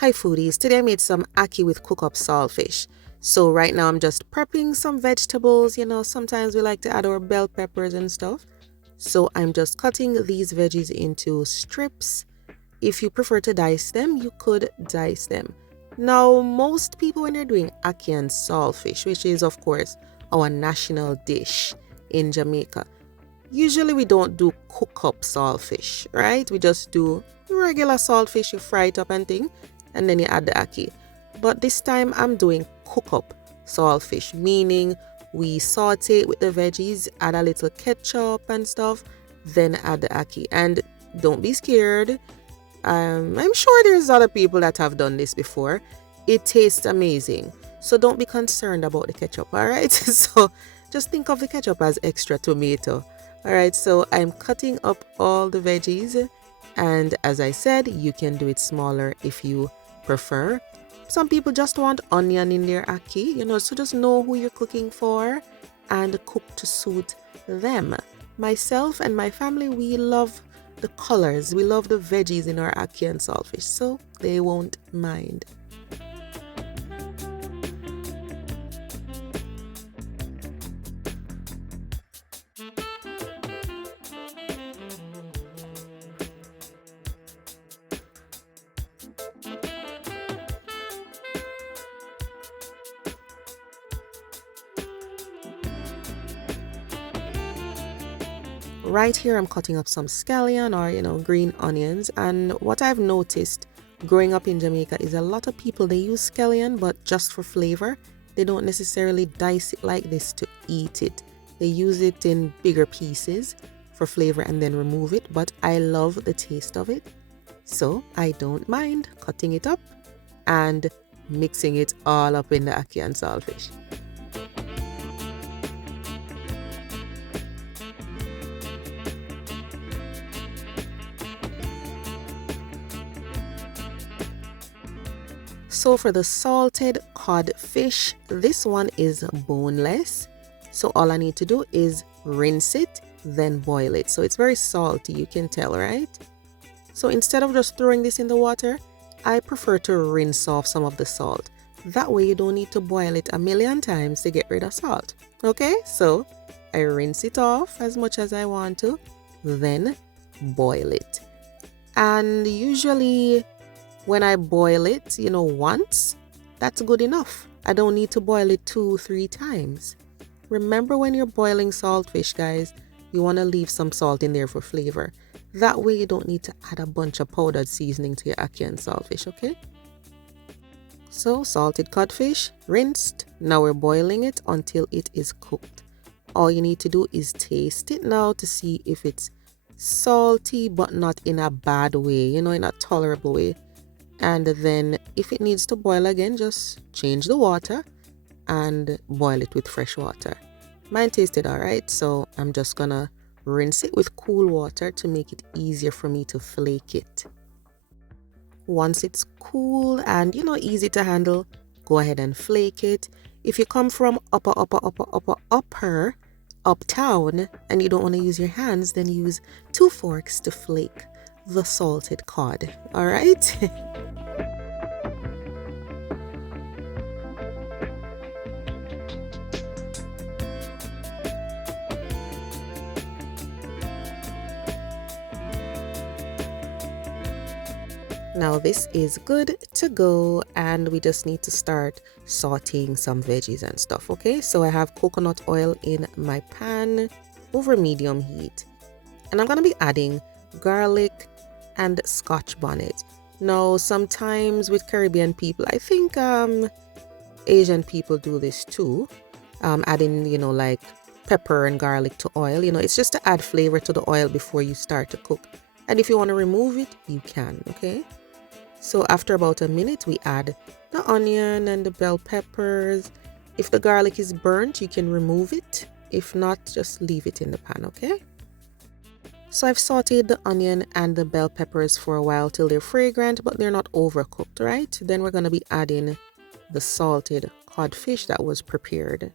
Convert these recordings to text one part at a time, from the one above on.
Hi foodies, today I made some ackee with cook up saltfish. So right now I'm just prepping some vegetables, sometimes we like to add our bell peppers and stuff. So I'm just cutting these veggies into strips. If you prefer to dice them, you could dice them. Now most people when they're doing ackee and saltfish, which is of course our national dish in Jamaica, usually we don't do cook up saltfish, right? We just do regular saltfish, you fry it up and thing, and then you add the ackee. But this time I'm doing cook up saltfish, meaning we saute it with the veggies, add a little ketchup and stuff, then add the ackee. And don't be scared. I'm sure there's other people that have done this before. It tastes amazing. So don't be concerned about the ketchup, alright? So just think of the ketchup as extra tomato. Alright, so I'm cutting up all the veggies, and as I said, you can do it smaller if you prefer. Some people just want onion in their ackee, so just know who you're cooking for and cook to suit them. Myself and my family, we love the colors, we love the veggies in our ackee and saltfish, so they won't mind. Right here I'm cutting up some scallion or green onions, and what I've noticed growing up in Jamaica is a lot of people, they use scallion but just for flavor. They don't necessarily dice it like this to eat it. They use it in bigger pieces for flavor and then remove it, but I love the taste of it, so I don't mind cutting it up and mixing it all up in the ackee and saltfish. So for the salted cod fish, this one is boneless. So all I need to do is rinse it, then boil it. So it's very salty, you can tell, right? So instead of just throwing this in the water, I prefer to rinse off some of the salt. That way you don't need to boil it a million times to get rid of salt. Okay, so I rinse it off as much as I want to, then boil it. And usually when I boil it, once, that's good enough. I don't need to boil it 2-3 times. Remember, when you're boiling saltfish, guys, you want to leave some salt in there for flavor. That way you don't need to add a bunch of powdered seasoning to your ackee and saltfish, okay? So salted codfish, rinsed. Now we're boiling it until it is cooked. All you need to do is taste it now to see if it's salty but not in a bad way, in a tolerable way. And then if it needs to boil again, just change the water and boil it with fresh water. Mine tasted alright, so I'm just gonna rinse it with cool water to make it easier for me to flake it. Once it's cool and easy to handle, go ahead and flake it. If you come from uptown and you don't want to use your hands, then use 2 forks to flake the salted cod. Alright? Now this is good to go, and we just need to start sauteing some veggies and stuff, okay? So I have coconut oil in my pan over medium heat, and I'm going to be adding garlic and scotch bonnet. Now sometimes with Caribbean people, I think Asian people do this too, adding like pepper and garlic to oil. It's just to add flavor to the oil before you start to cook, and if you want to remove it, you can, okay? So after about a minute, we add the onion and the bell peppers. If the garlic is burnt, you can remove it. If not, just leave it in the pan, okay? So I've sauteed the onion and the bell peppers for a while till they're fragrant, but they're not overcooked, right? Then we're going to be adding the salted codfish that was prepared.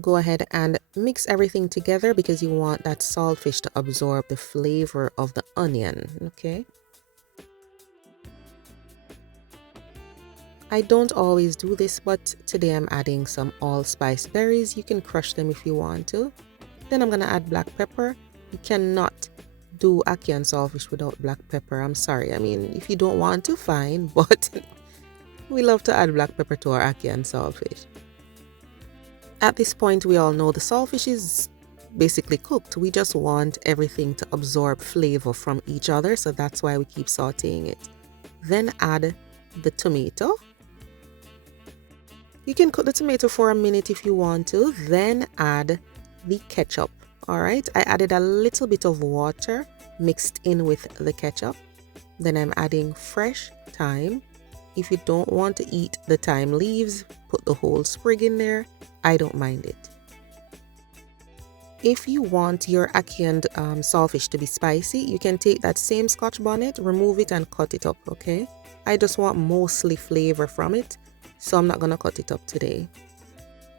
Go ahead and mix everything together because you want that saltfish to absorb the flavor of the onion, okay? I don't always do this, but today I'm adding some allspice berries. You can crush them if you want to. Then I'm gonna add black pepper. You cannot do ackee and saltfish without black pepper. I'm sorry. I mean, if you don't want to, fine, but we love to add black pepper to our ackee and saltfish. At this point, we all know the saltfish is basically cooked. We just want everything to absorb flavor from each other, so that's why we keep sauteing it. Then add the tomato. You can cook the tomato for a minute if you want to, then add the ketchup. All right, I added a little bit of water mixed in with the ketchup. Then I'm adding fresh thyme. If you don't want to eat the thyme leaves, put the whole sprig in there. I don't mind it. If you want your ackee and saltfish to be spicy, you can take that same Scotch bonnet, remove it and cut it up, okay? I just want mostly flavor from it, so I'm not gonna cut it up today.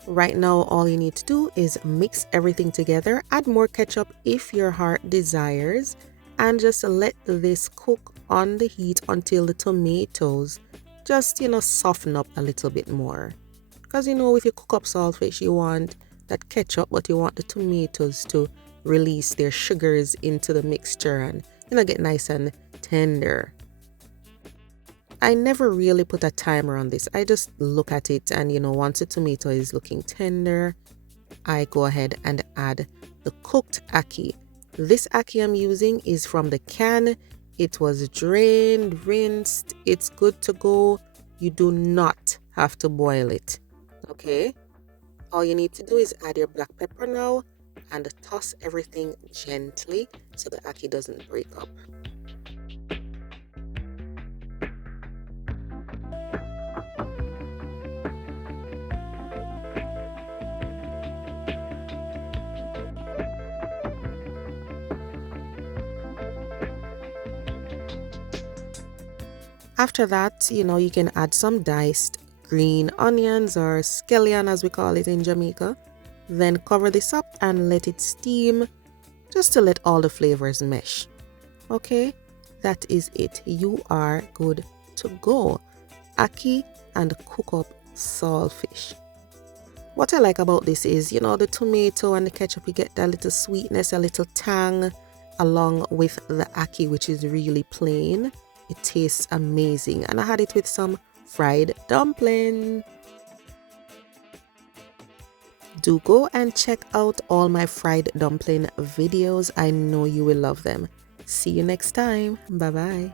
Right now, all you need to do is mix everything together, add more ketchup if your heart desires, and just let this cook on the heat until the tomatoes just, soften up a little bit more. Because, if you cook up saltfish, you want that ketchup, but you want the tomatoes to release their sugars into the mixture and, get nice and tender. I never really put a timer on this. I just look at it and, once the tomato is looking tender, I go ahead and add the cooked ackee. This ackee I'm using is from the can. It was drained, rinsed. It's good to go. You do not have to boil it. Okay? All you need to do is add your black pepper now and toss everything gently so the ackee doesn't break up. After that, you can add some diced green onions or scallion as we call it in Jamaica. Then cover this up and let it steam just to let all the flavors mesh. Okay, that is it. You are good to go. Ackee and cook up saltfish. What I like about this is, the tomato and the ketchup, you get that little sweetness, a little tang along with the ackee, which is really plain. It tastes amazing. And I had it with some fried dumpling. Do go and check out all my fried dumpling videos. I know you will love them. See you next time. Bye bye.